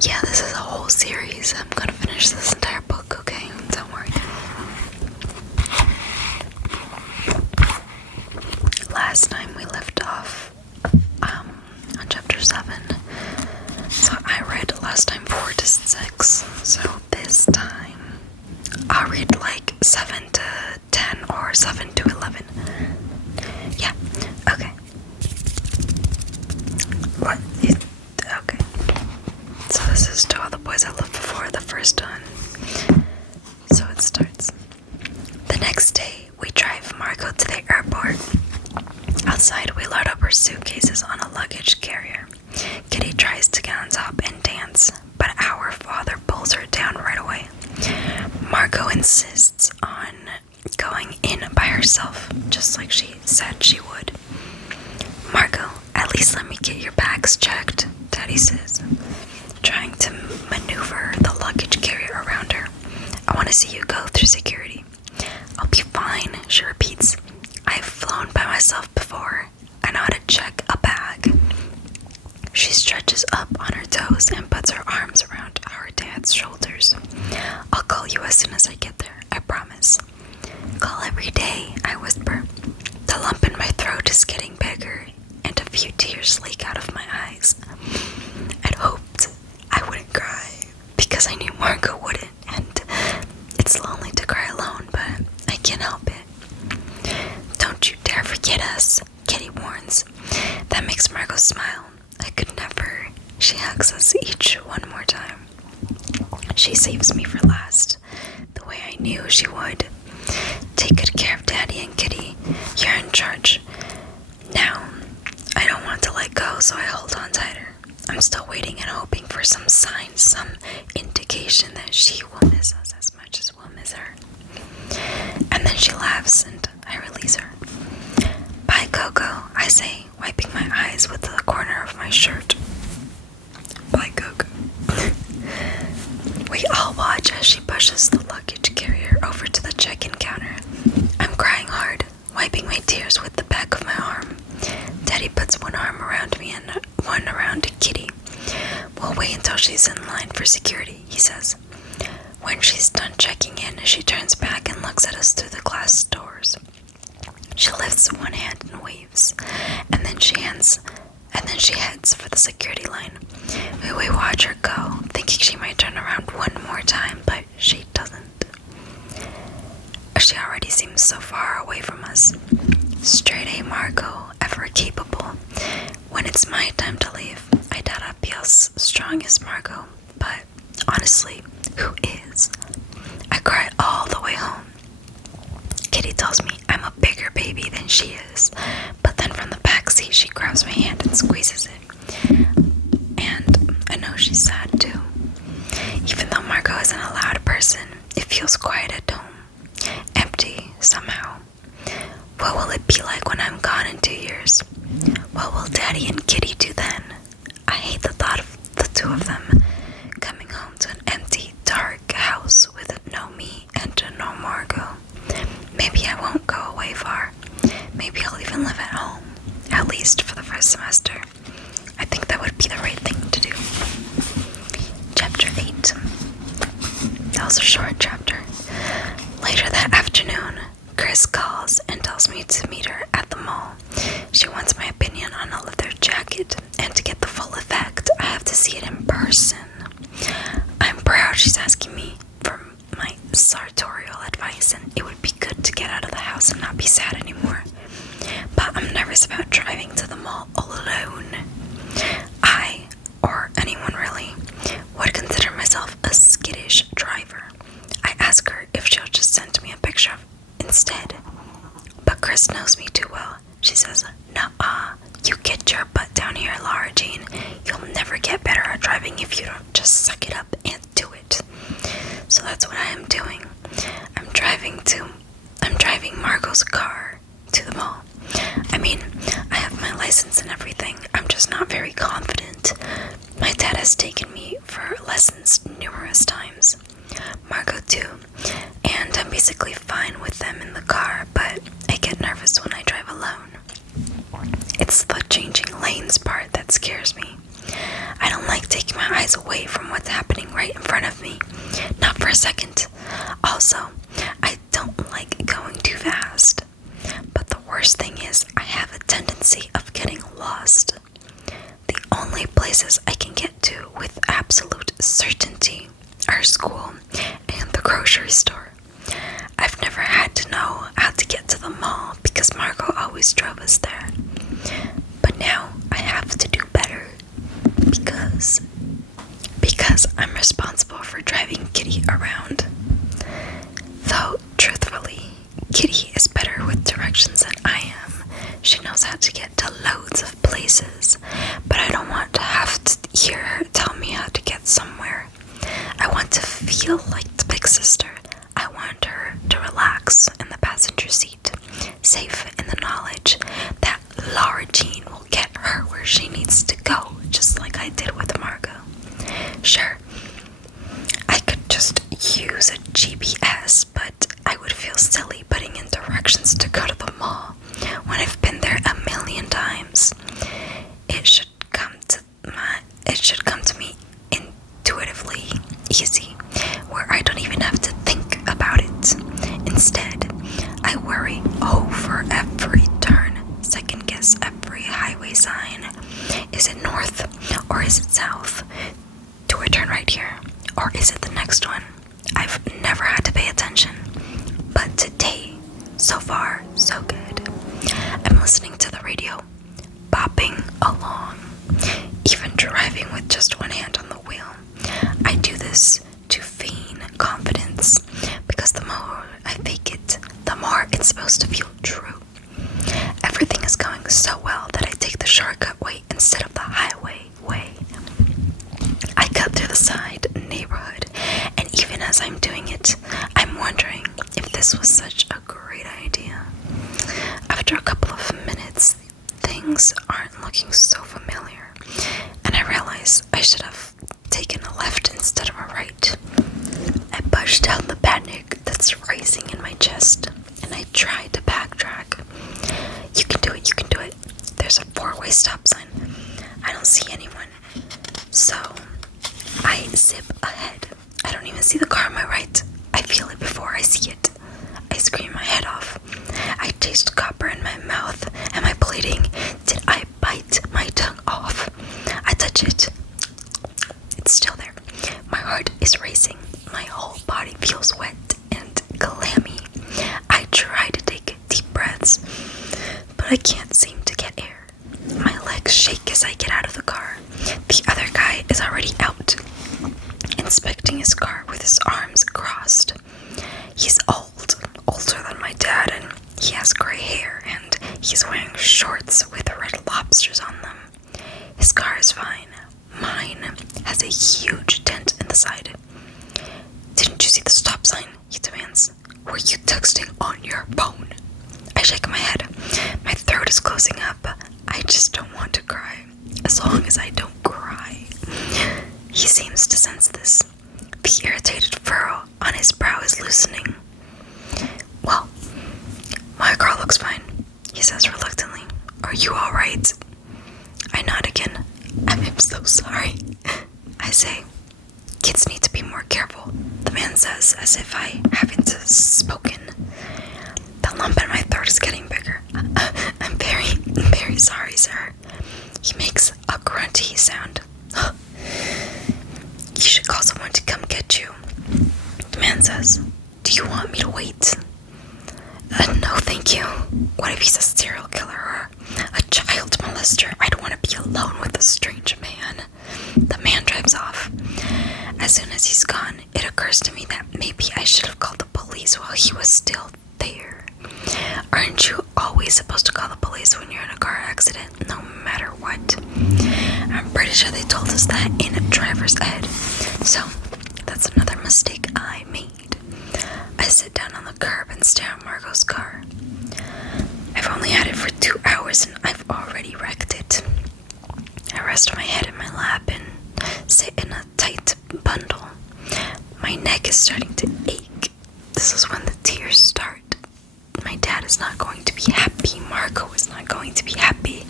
Yeah, this is a whole series. I'm gonna finish this entire book, okay? Don't worry. Last time we left off on chapter 7. So I read last time 4 to 6. So this time I'll read like 7 to 10 or 7 to 11. Yeah, okay. What? Okay. So this is To All the Boys I Loved Before, the first one. So it starts. The next day, we drive Margot to the airport. Outside, we load up her suitcases on a luggage carrier. Kitty tries to get on top and dance, but our father pulls her down right away. Margot insists on going in by herself, just like she said she would. Margot, at least let me get your bags checked, Daddy says, trying to maneuver the luggage carrier around her. I want to see you go through security. I'll be fine, she repeats. I've flown by myself before. I know how to check a bag. She stretches up on her toes and puts her arms around our dad's shoulders. I'll call you as soon as I get there, I promise. Call every day, I whisper. The lump in my throat is getting bigger, and a few tears leak out of my eyes. I'd hoped I wouldn't cry, because I knew Margot wouldn't, and it's lonely to cry alone, but I can't help it. Don't you dare forget us, Kitty warns. That makes Margot smile. I could never. She hugs us each one more time. She saves me for last, the way I knew she would. Take good care of Daddy and Kitty. You're in charge. Now, I don't want to let go, so I hold on tighter. I'm still waiting and hoping for some sign, some indication that she will miss us as much as we'll miss her. And then she laughs and I release her. Bye, Coco, I say, wiping my eyes with the corner of my shirt. Bye, Coco. We all watch as she pushes the luggage carrier over to the check-in counter. I'm crying hard, wiping my tears with the back of my arm. Daddy puts one arm around me and one around Kitty. We'll wait until she's in line for security, he says. When she's done checking in, she turns back and looks at us through the glass doors. She lifts one hand and waves, and then she heads for the security line. We watch her go, thinking she might turn around one more time, but she doesn't. She already seems so far away from us. Straight A Margot, ever capable. When it's my time to leave, I doubt I'd be as strong as Margot, but honestly, who is? I cry all the way home. Kitty tells me I'm a bigger baby than she is, but then from the back seat she grabs my hand and squeezes it. And I know she's sad too. Even though Margot isn't a loud person, it feels quiet at home. Empty, somehow. What will it be like when I'm gone in 2 years? What will Daddy and Kitty do then? I hate the thought of the two of them coming home to an empty, dark house with no me and no Margot. Maybe I won't go away far. Maybe I'll even live at home, at least for the first semester. I think that would be the right thing to do. Chapter 8. That was a short chapter. Later that afternoon, Chris calls and tells me to meet her at the mall. She wants my opinion on a leather jacket, and to get the full effect, I have to see it in person. I'm proud she's asking me for my sartorial advice, and it would be good to get out of the house and not be sad anymore. But I'm nervous about driving to the mall all alone. I, or anyone really, would consider myself a skittish driver. I ask her if she'll just send me a picture of instead. But Chris knows me too well. She says, "Nuh-uh, you get your butt down here, Laura Jean. You'll never get better at driving if you don't just suck it up and do it." So that's what I am doing. I'm driving Margot's car to the mall. I mean, I have my license and everything. I'm just not very confident. My dad has taken me for lessons numerous times. Margot too. And I'm basically fine with them in the car, but I get nervous when I drive alone. It's the changing lanes part that scares me. I don't like taking my eyes away from what's happening right in front of me. Not for a second. Also, I don't like going too fast. But the worst thing is, I have a tendency of getting lost. The only places I can get to with absolute certainty are school and the grocery store. I've never had to know how to get to the mall because Margot always drove us there. But now I have to do better because I'm responsible for driving Kitty around. Though, truthfully, Kitty is better with directions than I am. She knows how to get to loads of places, but I don't want to have to hear her tell me how to get somewhere. I want to feel like the big sister. I want her to relax in the passenger seat, safe in the knowledge that Laura Jean will get her where she needs to go, just like I did with Margot. Sure, I could just use a GPS, but I would feel silly putting in directions to go to the mall when I've been there a million times. It should come to me intuitively easy, where I don't even have to think about it. Instead, I worry over every turn, second guess every highway sign. Is it north or is it south? Do I turn right here or is it the next one? I've never had to pay attention, but today, so far, so good. I'm listening to the radio, bopping along, even driving with just one hand on the wheel. I do this to feign confidence, because the more I fake it, the more it's supposed to feel true. Everything is going so well that I take the shortcut way instead of the highway way. I cut through the side neighborhood, and even as I'm doing it, I'm wondering if this was such a great idea. After a couple of minutes, things aren't looking so familiar, and I realize I should have taken a left instead of a right. I push down the panic that's rising in my chest, and I try to backtrack. You can do it, you can do it. There's a 4-way stop sign. I don't see anyone. So, I zip ahead. I don't even see the car on my right. I feel it before I see it. I scream my head off. I taste copper in my mouth. Am I bleeding? Did I bite my tongue off? I touch it. It's still there. My heart is racing. My whole body feels wet and clammy. I try to take deep breaths, but I can't seem to get air. My legs shake as I get out of the car. The other guy is already out, inspecting his car with his arms crossed. He's older than my dad, and he has gray hair, and he's wearing shorts with red lobsters on them. His car is fine. Mine has a huge dent in the side. Didn't you see the stop sign? He demands. Were you texting on your phone? I shake my head. My throat is closing up. I just don't want to cry. As long as I don't cry. He seems to sense this. The irritated furrow on his brow is loosening. Well, my car looks fine, he says reluctantly. Are you alright? I nod again. I'm so sorry. I say, kids need to be more careful, the man says, as if I haven't spoken. The lump in my throat is getting bigger. I'm very sorry, sir. He makes a grunty sound. You should call someone to come get you, the man says. Do you want me to wait? No, thank you. What if he's a serial killer or a child molester? I don't want to be alone with a strange man. The man drives off. As soon as he's gone, it occurs to me that maybe I should have called the police while he was still there. Aren't you always supposed to call the police when you're in a car accident, no matter what? I'm pretty sure they told us that in a driver's ed. So, that's another mistake I made. I sit down on the curb and stare at Margot's car. I've only had it for 2 hours and I've already wrecked it. I rest my head in my lap and sit in a tight bundle. My neck is starting to ache. This is when the tears start. My dad is not going to be happy. Margot is not going to be happy.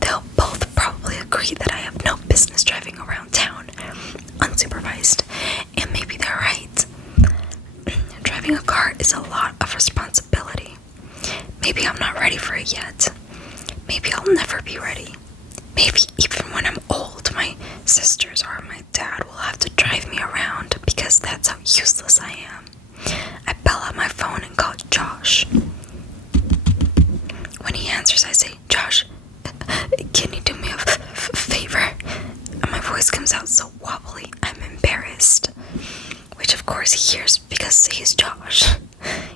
They'll both probably agree that I have no business driving around town. supervised, and maybe they're right. Driving a car is a lot of responsibility. Maybe I'm not ready for it yet. Maybe I'll never be ready. Maybe even when I'm old, my sisters or my dad will have to drive me around because that's how useless I am. I pull out my phone and call Josh. When he answers, I say, "Josh, can you do me a favor?" And my voice comes out so wobbly, I'm embarrassed. Which of course he hears because he's Josh.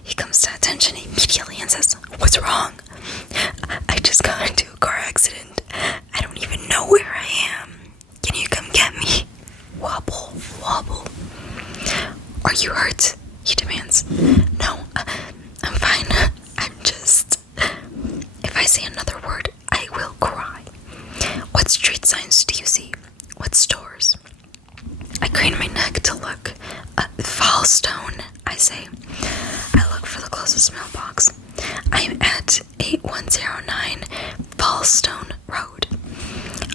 He comes to attention immediately and says, "What's wrong?" "I just got into a car accident. I don't even know where I am. Can you come get me?" Wobble, wobble. "Are you hurt?" he demands. "No, I'm fine. I'm just... If I say another word, I will cry." "What street signs do you see? What stores?" I crane my neck to look. "Fallstone," I say. I look for the closest mailbox. I'm at 8109 Fallstone Road.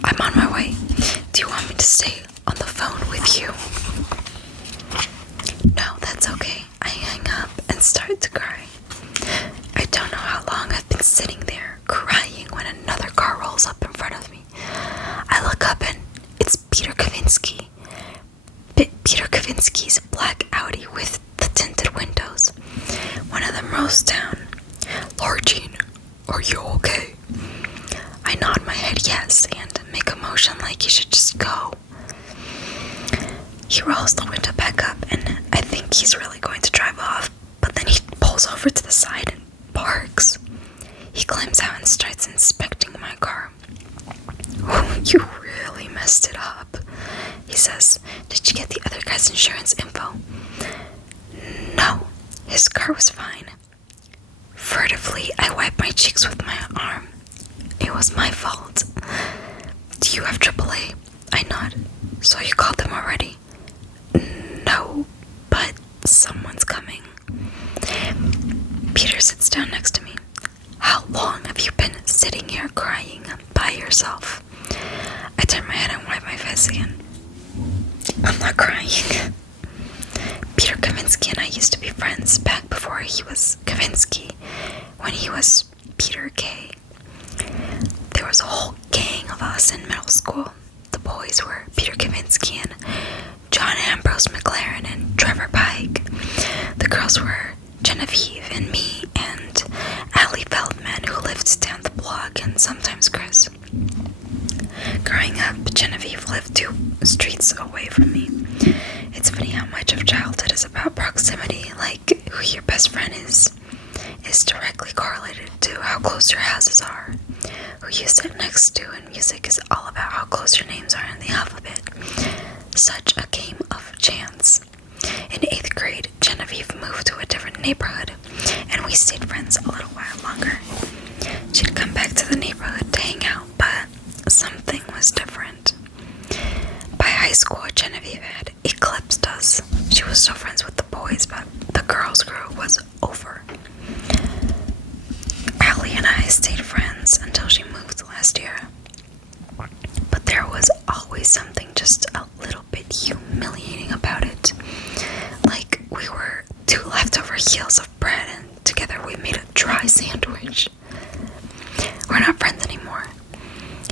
"I'm on my way. Do you want me to stay on the phone with you?" "No, that's okay." I hang up and start to cry. I don't know how long I've been sitting there crying when another car rolls up in front of me. I look up and it's Peter Kavinsky. Peter Kavinsky's black Audi with the tinted windows. One of them rolls down. "Lord Jean, are you okay?" I nod my head yes and make a motion like he should just go. He rolls the window back up and I think he's really going to drive off, but then he pulls over to the side and parks. He climbs out and starts inspecting my car. "Oh, you really messed it up," he says. "Did you get the other guy's insurance info?" "No, his car was fine." Furtively, I wipe my cheeks with my arm. It was my fault. "Do you have AAA?" I nod. "So you called them already?" "No, but someone's coming." Peter sits down next to me. "How long have you been sitting here crying by yourself?" I turn my head and wipe my face again. "I'm not crying." Peter Kavinsky and I used to be friends back before he was Kavinsky, when he was Peter K. There was a whole gang of us in middle school. The boys were Peter Kavinsky and John Ambrose McLaren and Trevor Pike. The girls were Genevieve and me and Allie Feldman, who lived down the block, and sometimes Chris. Growing up, Genevieve lived 2 streets away from me. It's funny how much of childhood is about proximity, like who your best friend is directly correlated to how close your houses are. Who you sit next to in music is all about how close your names are in the alphabet. Such a game of chance. In 8th grade, Genevieve moved to a different neighborhood, and we stayed friends a little while longer. She'd come back to the neighborhood to hang out, but something was different. By high school, Genevieve had eclipsed us. She was still friends with the boys, but the girls' group was over. Allie and I stayed friends until she moved last year. But there was always something just a little bit humiliating about it. Like we were 2 leftover heels of bread and together we made a dry sandwich. We're not friends anymore.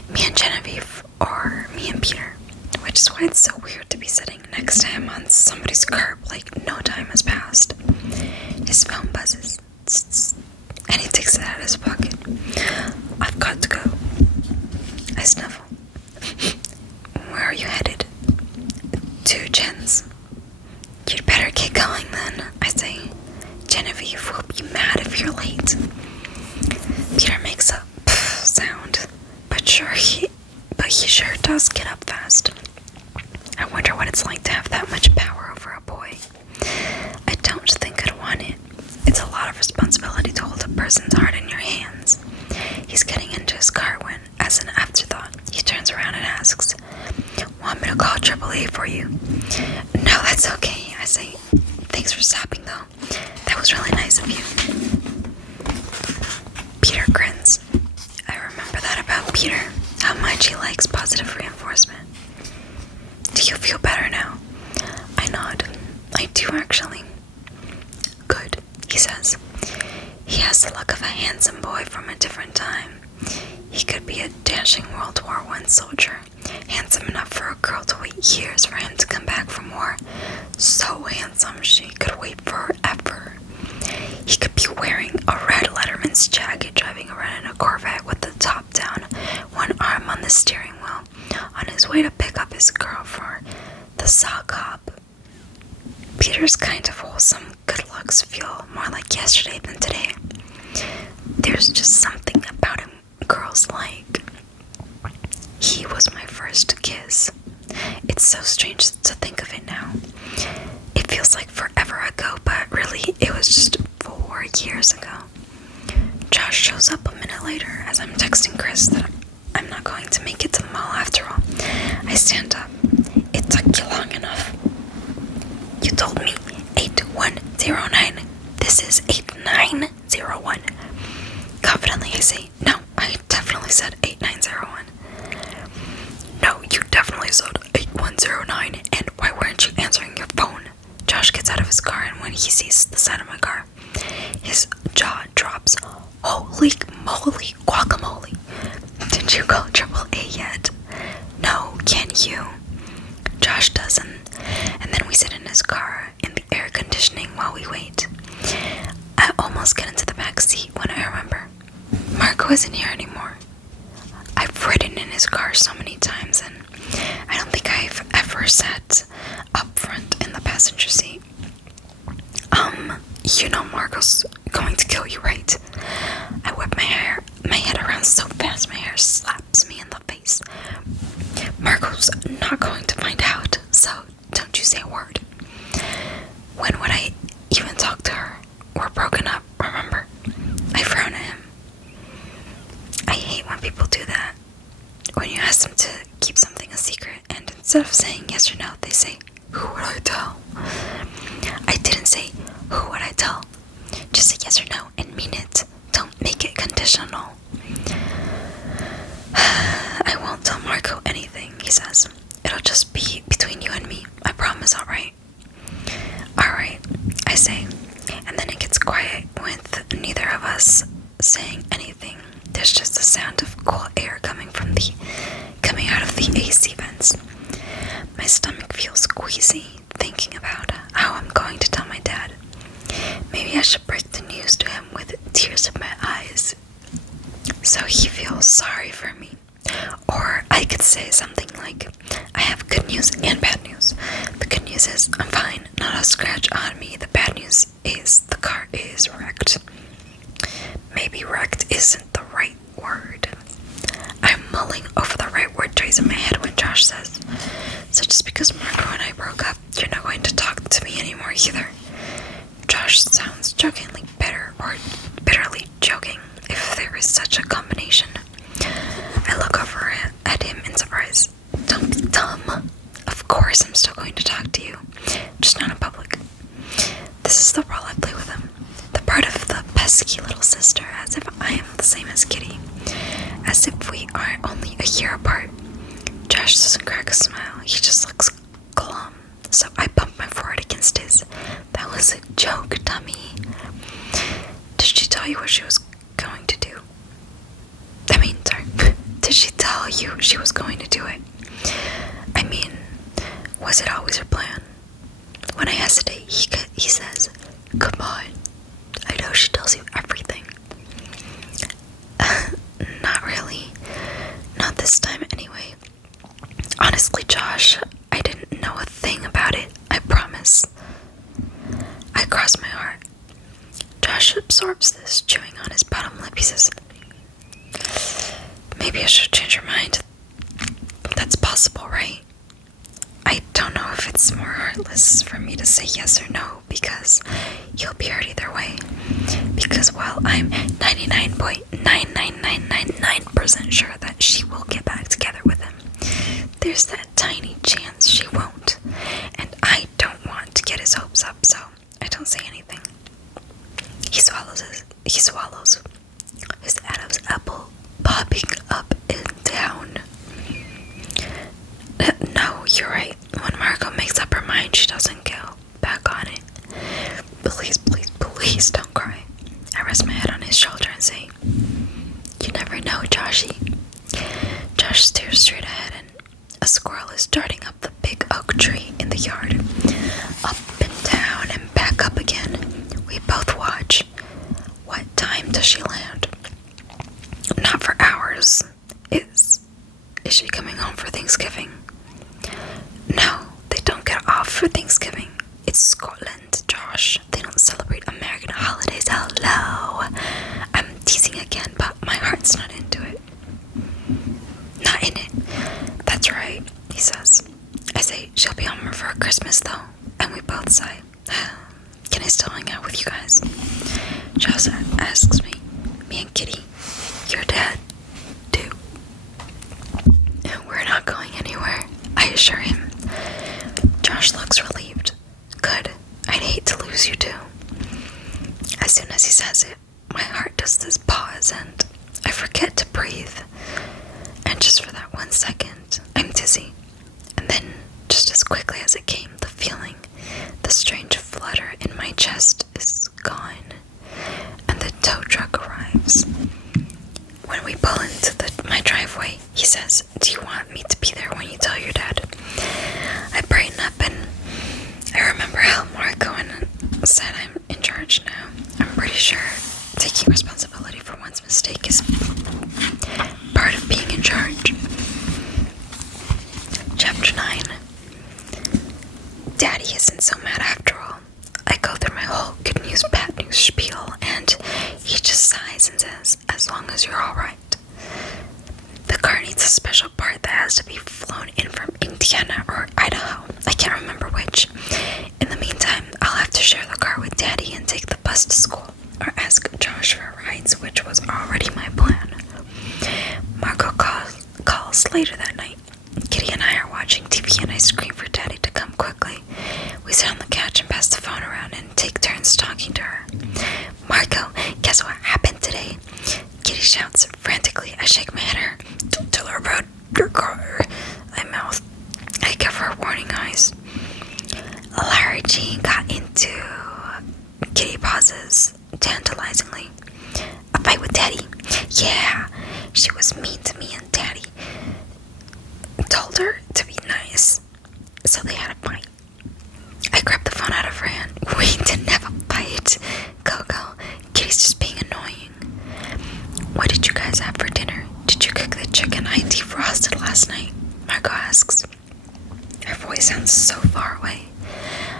Me and Genevieve, or me and Peter. Which is why it's so weird to be sitting next to him on somebody's curb like no time has passed. His phone buzzes. Tss, tss, and he takes it out of his pocket. "I've got to go." I sniffle. "Where are you headed?" "To Jen's." "You'd better get going then," I say. "Genevieve will be mad if you're late." Peter makes a pff sound, but he sure does get up fast. I wonder what it's like to have that much power over a boy. I don't think I'd want it. It's a lot of responsibility to hold a person's heart in your hands. He's getting into his car when, as an afterthought, he turns around and asks, "Want me to call AAA for you?" "No, that's okay," I say. "Thanks for stopping, though. That was really nice of you." Peter grins. I remember that about Peter, how much he likes positive reinforcement. "Do you feel better now?" actually. Good, he says. He has the look of a handsome boy from a different time. He could be a dashing World War I soldier, handsome enough for a girl to wait years for him to come back from war. So handsome she could wait forever. He could be wearing a red Letterman's jacket, driving around in a Corvette with the top down, one arm on the steering wheel, on his way to pick up his girl for the sock hop. Peter's kind of wholesome good looks feel more like yesterday than today. There's just something about him girls like. He was my first kiss. It's so strange to think of it now. It feels like forever ago, but really it was just 4 years ago. Josh shows up a minute later as I'm texting Chris that I'm not going to make it to the mall after all. I stand up. It took you long enough. You told me 8109. This is 8901. Confidently I say, no, I definitely said 8901. No, you definitely said 8109, and why weren't you answering your phone? Josh gets out of his car, and when he sees the side of my car, his jaw drops. Holy moly guacamole. Did you call AAA yet? No, can you? Josh doesn't, and then we sit in his car in the air conditioning while we wait. I almost get into the back seat when I remember Marco isn't here anymore. I've ridden in his car so many times, and I don't think I've ever sat up front in the passenger seat. You know Marco's going to kill you, right? I whip my head around so fast my hair slaps me in the face. Marco's not going to find out, so don't you say a word. When would I even talk to her? We're broken up, remember? I frown at him. I hate when people do that. When you ask them to keep something a secret, and instead of saying yes or no, they say, who would I tell? I didn't say, who would I tell? Just say yes or no and mean it. Don't make it conditional. I won't tell Marco anything, he says. It'll just be between you and me. I promise, alright? Alright, I say. And then it gets quiet with neither of us saying anything. There's just the sound of cool air coming out of the AC vents. My stomach feels queasy thinking about how I'm going to tell my dad. Maybe I should break the news to him with tears in my eyes, so he feels sorry for me. Or I could say something like, I have good news and bad news. The good news is I'm fine, not a scratch on me. The bad news is the car is wrecked. Maybe wrecked isn't the right word. I'm mulling over the right word choice in my head when Josh says, so just because Marco and I broke up, you're not going to talk to me anymore either. Josh sounds jokingly bitter, or bitterly joking, if there is such a combination. I look over at him in surprise. Don't be dumb. Of course I'm still going to talk to you, just not in public. This is the role I play with him. The part of the pesky little sister, as if I am the same as Kitty. As if we are only a year apart. Josh doesn't crack a smile. He just looks glum. So I bump my forehead against his. That was a joke, dummy. Did she tell you what she was going to do? Did she tell you she was going to do it? I mean, was it always her plan? When I hesitate, he says, come on. I know she tells you everything. Not really. Not this time anyway. Honestly, Josh, I didn't know a thing about it. I promise. I cross my heart. Josh absorbs this, chewing on his bottom lip. He says, maybe I should change your mind. That's possible, right? I don't know if it's more heartless for me to say yes or no, because you'll be hurt either way. Because while I'm 99.99999% sure that she will get back together with him, there's that tiny chance she won't. And I don't want to get his hopes up, so I don't say anything. He swallows, his Adam's apple popping up and down. No, you're right. When Marco makes up her mind, she doesn't go back on it. we both sigh. Can I still hang out with you guys? Josh asks me. Me and Kitty, your dad, do. We're not going anywhere, I assure him. Josh looks relieved. Good. I'd hate to lose you too. As soon as he says it, my heart does this pause and I forget to breathe. And just for that 1 second, I'm dizzy. And then, just as quickly as it came, the feeling, the strange flutter in my chest is gone. And the tow truck arrives. When we pull into my driveway, he says, "Do you want me to be there when you tell your dad?" I brighten up and I remember how Marco said I'm in charge now. I'm pretty sure taking responsibility for one's mistake is part of being in charge. Chapter 9. Daddy isn't so mad after all. I go through my whole good news, bad news spiel, and he just sighs and says, "As long as you're alright." The car needs a special part that has to be flown in from Indiana or Idaho. I can't remember which. In the meantime, I'll have to share the car with Daddy and take the bus to school, or ask Josh for rides, which was already my plan. Marco calls later that night. Kitty and I are watching TV and I scream for Daddy to come quickly. We sit on the couch and pass the phone around and take turns talking to her. "Marco, guess what happened today?" Kitty shouts frantically. I shake my head at her. "Don't tell her about your car," I mouth. I give her warning eyes. Larry Jean got into... Kitty pauses tantalizingly. "A fight with Daddy?" "Yeah, she was mean to me and Daddy told her to be nice, so they had a fight." I grabbed the phone out of her hand. "We didn't have a fight, Coco. Kitty's just being annoying." "What did you guys have for dinner? Did you cook the chicken I defrosted last night?" Marco asks. Her voice sounds so far away.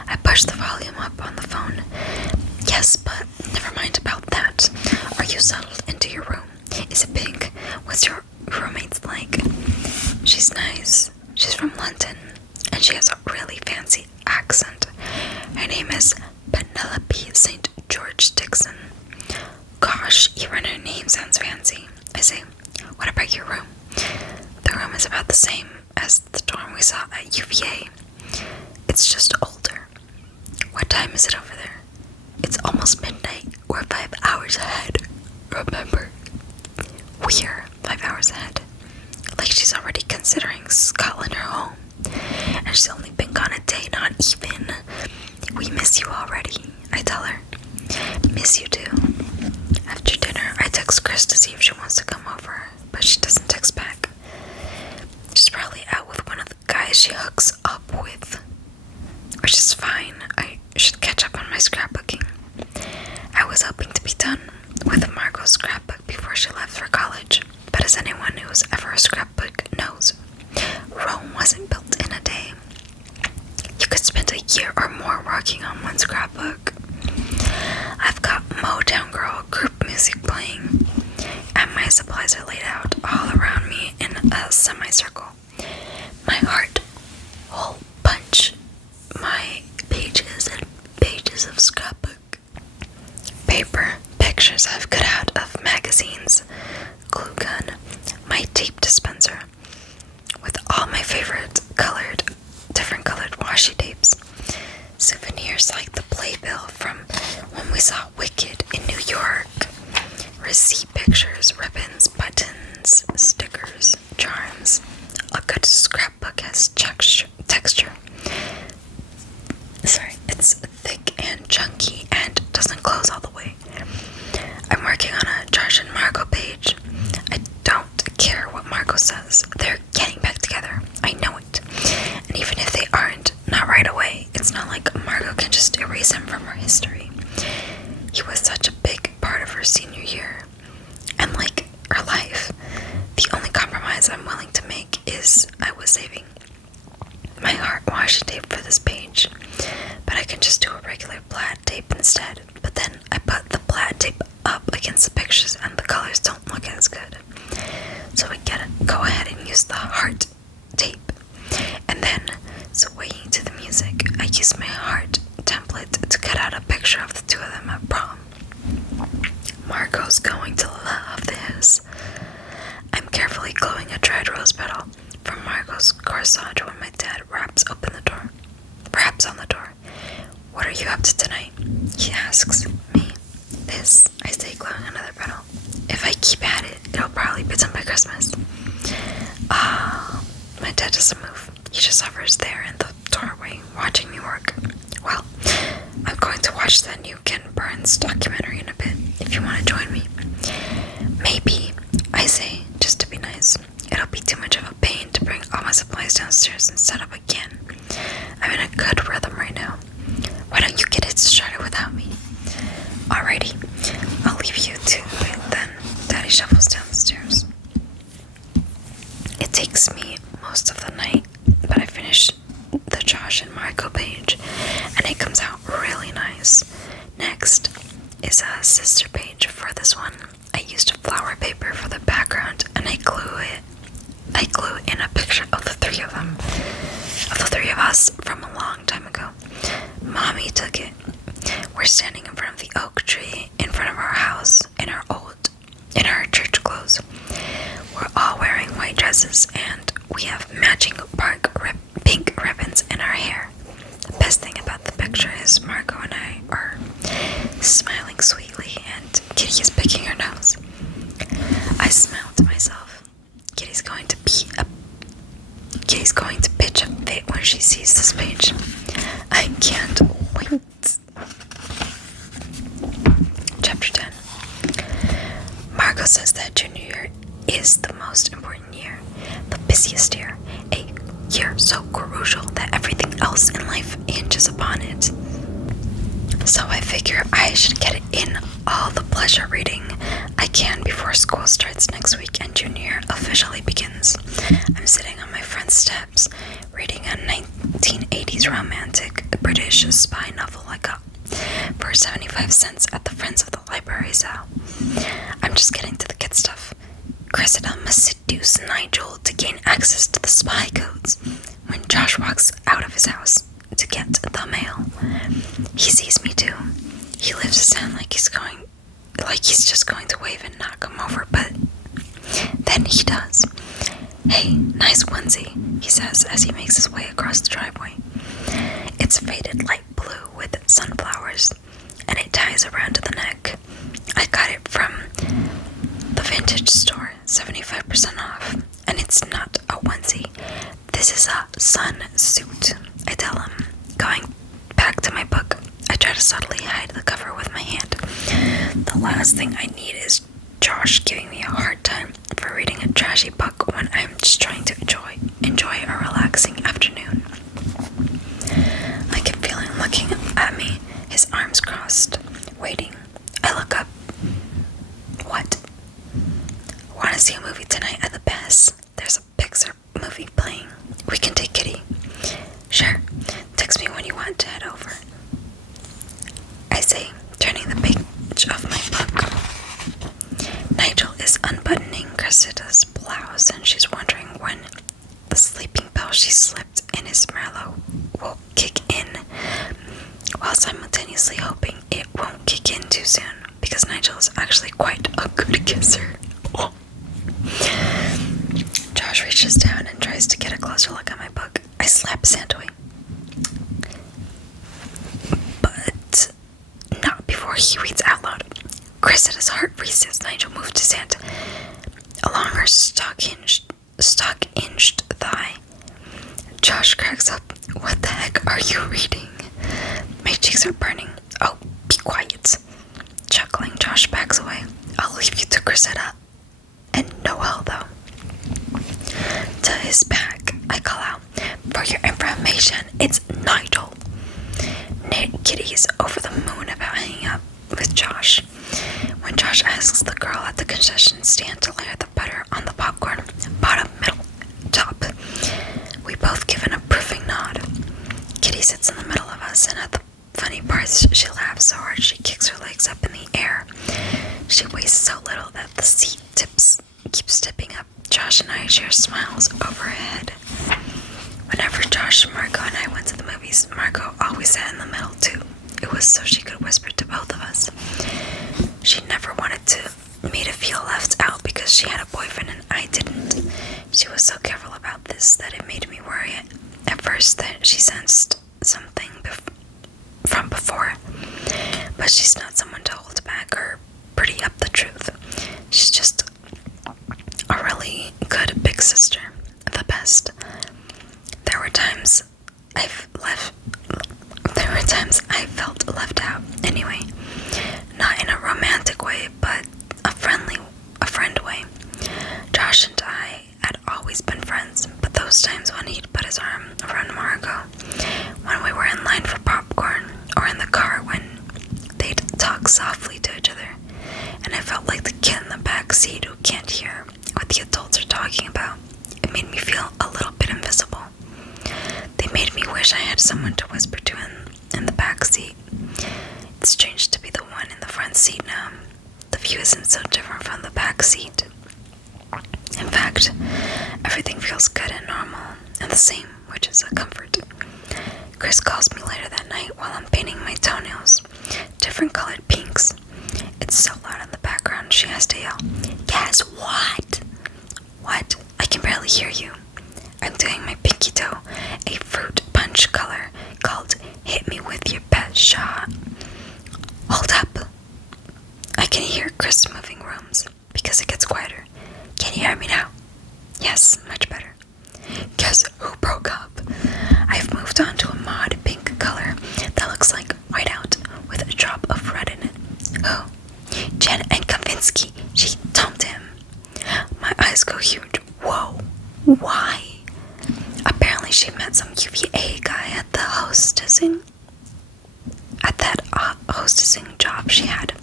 I push the volume up on the phone. "Yes, but never mind about that. Are you settled into your room? Is it big? What's your roommate's like?" "She's nice. She's from London, and she has a really fancy accent. Her name is Penelope St. George Dixon." "Gosh, even her name sounds fancy." I say, "What about your room?" "The room is about the same as the dorm we saw at UVA. It's just older." "What time is it over there?" "It's almost midnight. We're 5 hours ahead. Remember? We're 5 hours ahead." Like she's already considering Scotland her home. And she's only been gone a day, not even. "We miss you already," I tell her. "Miss you too." After dinner, I text Chris to see if she wants to come over, but she doesn't text back. She's probably out with one of the guys she hooks up with, which is fine. I should catch up on my scrapbooking. I was hoping to be done with Margot's scrapbook before she left for college, but as anyone who's ever a scrapbook knows, Rome wasn't built in a day. You could spend a year or more working on one scrapbook. I've got Motown Girl group music playing, and my supplies are laid out all around me in a semicircle. My heart hole punch my pages and pages of scrapbook. Paper, pictures I've cut out of magazines, glue gun, my tape dispenser, with all my favorite different colored washi tapes. Souvenirs like the playbill from when we saw Wicked in New York. Receipt pictures, ribbons, buttons, stickers, charms. A good scrapbook has texture. Sorry, it's thick and chunky and doesn't close all the way. I'm working on a Josh and Marco page. I don't care what Marco says. They're getting back together. I know it. And even if they aren't, not right away, it's not like Marco can just erase him from her history. He was such a big part of her senior year. And like her life, the only compromise I'm willing to make is I was saving my heart washi tape for this page, but I can just do a regular plaid tape instead. But then I put the plaid tape up against the pictures and the colors don't look as good. So we go ahead and use the heart tape. And then, swaying to the music, I use my heart taps on the door. "What are you up to tonight?" he asks me. "This," I say, glowing another petal. "If I keep at it, it'll probably be done by Christmas." My dad doesn't move. He just hovers there in the doorway, watching me work. "Well, I'm going to watch that new Ken Burns documentary in a bit, if you want to join me." "Maybe," I say, just to be nice. "It'll be too much of a pain to bring all my supplies downstairs and set up again. I'm in a good rhythm right now. Why don't you get it started without me?" "Alrighty, I'll leave you to it then." Daddy shuffles down the stairs. It takes me most of the night, but I finish the Josh and Marco page, and it comes out really nice. Next is a sister page for this one. I used flower paper for the background, and I glue in a picture of the three of us from a long time ago. Mommy took it. We're standing in front of the oak tree in front of our house in our church clothes. We're all wearing white dresses, and we have matching pink ribbons in our hair. The best thing about the picture is Marco and I are smiling sweetly, and Kitty is picking her nose. I smile to myself. Kitty's going to pitch a fit when she sees this page. I can't wait. Chapter 10. Marco says that junior year is the most important year, the busiest year, a year so crucial that everything else in life hinges upon it. So I figure I should get in all the pleasure reading I can before school starts next week and junior year officially begins. I'm sitting on my front steps reading a 1980s romantic British spy novel I got for 75 cents at the Friends of the Library sale. I'm just getting to the good stuff. Cressida must seduce Nigel to gain access to the spy codes when Josh walks out of his house to get the mail. He sees me too. He lifts his hand like he's just going to wave and knock him over, but then he does. "Hey, nice onesie," he says as he makes his way across the driveway. It's faded light blue with sunflowers, and it ties around to the neck. I got it from the vintage store, 75% off, and it's not a onesie. This is a sun suit, I tell him, going back to my book. I try to subtly hide the cover with my hand. The last thing I need is Josh giving me a hard time for reading a trashy book when I'm just trying to enjoy a relaxing afternoon. I can feel him looking at me, his arms crossed, waiting. I look up. "What?" "Want to see a movie tonight at the Best? There's a Pixar movie playing. We can take Kitty." "Sure. Text me when you want to head over," I say, turning the page of my book. Nigel is unbuttoning Cressida's blouse, and she's wondering when the sleeping pill she slipped in his Merlot will kick in, while simultaneously hoping it won't kick in too soon, because Nigel is actually quite a good kisser. Oh. Josh reaches down and tries to get a closer look at my book. I slap his hand away. But not before he reads out loud. Cressida's heart races. Nigel moved his hand along her stock-hinged thigh. Josh cracks up. "What the heck are you reading?" My cheeks are burning. "Oh, be quiet." Chuckling, Josh backs away. "I'll leave you to Cressida and Noel, though." To his back, I call out, "For your information, it's Nigel." Kitty is over the moon about hanging up with Josh. When Josh asks the girl at the concession stand to layer the butter on the popcorn, bottom, middle, top, we both give an approving nod. Kitty sits in the middle of us, and at the funny parts, she laughs so hard she kicks her legs up in the air. She weighs so little that the seat keeps tipping up. Josh and I share smiles overhead. Whenever Josh, Marco, and I went to the movies, Marco always sat in the middle too. It was so she could whisper to both of us. She never wanted me to feel left out because she had a boyfriend and I didn't. She was so careful about this that it made me worry at first that she sensed something, but she's not someone to hold back or pretty up the truth. She's just a really good big sister, the best. There were times I felt left out. Anyway, not in a romantic way, but a friend way. Josh and I had always been friends, but those times when he'd put his arm around Margot, when we were in line for popcorn, or in the car when they'd talk softly to each other, and I felt like the kid in the back seat who can't hear what the adults are talking about. It made me feel a little bit invisible. They made me wish I had someone to whisper to in the back seat. It's strange to be the one in the front seat now. The view isn't so different from the back seat. In fact, everything feels good and normal and the same, which is a comfort. Chris calls me later that night while I'm painting my toenails, different colored pinks. It's so loud in the background, she has to yell, "Guess what?" "What? I can barely hear you." I'm doing my pinky toe, a fruit punch color called "Hit Me With Your Best Shot." Hold up. I can hear Chris moving rooms because it gets quieter. Can you hear me now? Yes, much better. Guess who broke up? I've moved on to a mod pink color that looks like whiteout with a drop of red in it. Who? Jen and Kavinsky. She dumped him. My eyes go huge. Whoa. Why? Apparently she met some UVA guy at the hostessing job she had.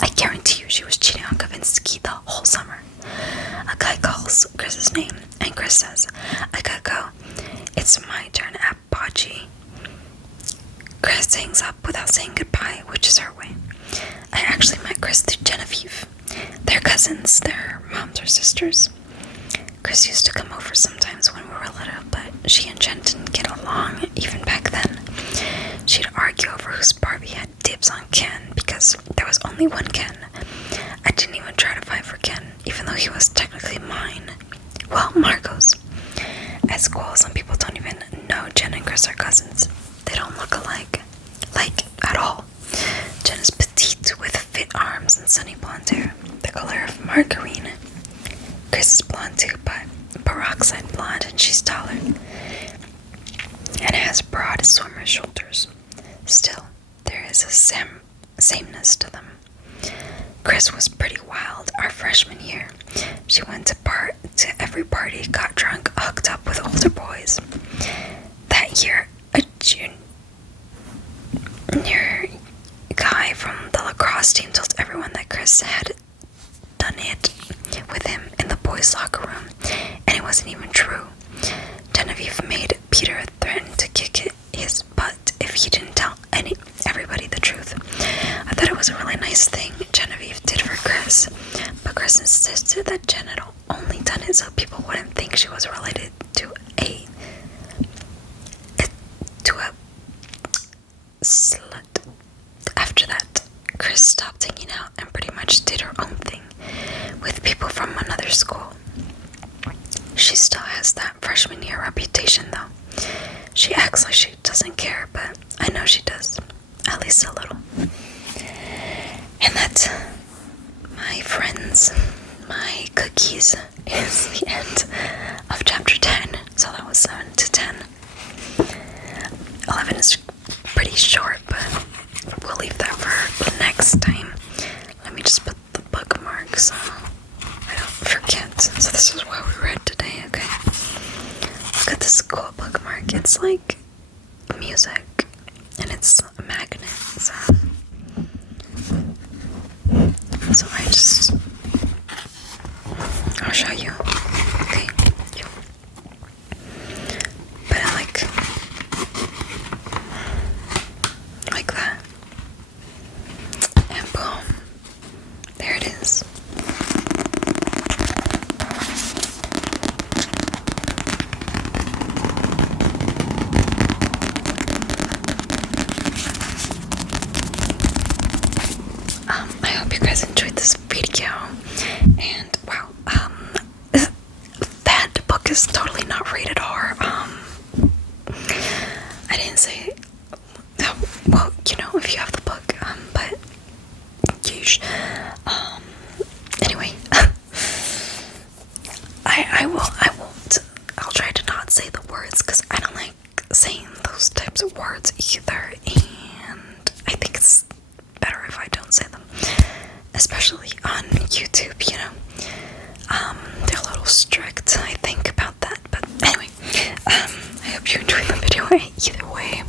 I guarantee you she was cheating on Kavinsky the whole summer. A guy calls Chris's name, and Chris says, "I gotta go. It's my turn at Bocce." Chris hangs up without saying goodbye, which is her way. I actually met Chris through Genevieve. They're cousins. Their moms are sisters. Chris used to come over sometimes when we were little, but she and Jen didn't get along even back then. She'd argue over whose Barbie had dibs on Ken because there was only one Ken. I didn't even try to fight for Ken, even though he was technically mine. Well, Margot's. At school, some people don't even know Jen and Chris are cousins. They don't look alike. Like, at all. Jen is petite with fit arms and sunny blonde hair, the color of margarine. Chris is blonde too, but peroxide blonde, and she's taller and has broad swimmer shoulders. Still, there is a sameness to them. Chris was pretty wild our freshman year. She went to every party, got drunk, hooked up with older boys. That year, a junior guy from the lacrosse team told everyone that Chris had done it with him in the boys' locker room, and it wasn't even true. Genevieve made Peter threaten to kick his butt if he didn't tell everybody the truth. I thought it was a really nice thing Genevieve did for Chris, but Chris insisted that Jen had only done it so people wouldn't think she was related to a slut. After that, Chris stopped hanging out and pretty much did her own thing with people from another school. She still has that freshman year reputation though. She acts like she doesn't care, but I know she does, at least a little. And that, my friends, my cookies, is the end of chapter 10. So that was 7 to 10. 11 is pretty short, but we'll leave that for next time. Let me just put the bookmark so I don't forget. So this is what we read today, okay? Look at this cool bookmark. It's like music, and it's a magnet, so I'll show you. Okay. But I like that. And boom. There it is. I hope you guys enjoyed this video, and wow, that book is totally not rated R. I didn't say, well, if you have the book, sheesh. Anyway, I'll try to not say the words because I don't like saying those types of words either, and I think it's better if I don't say them, especially on YouTube, you know. They're a little strict, I think, about that, but anyway, I hope you enjoyed the video either way.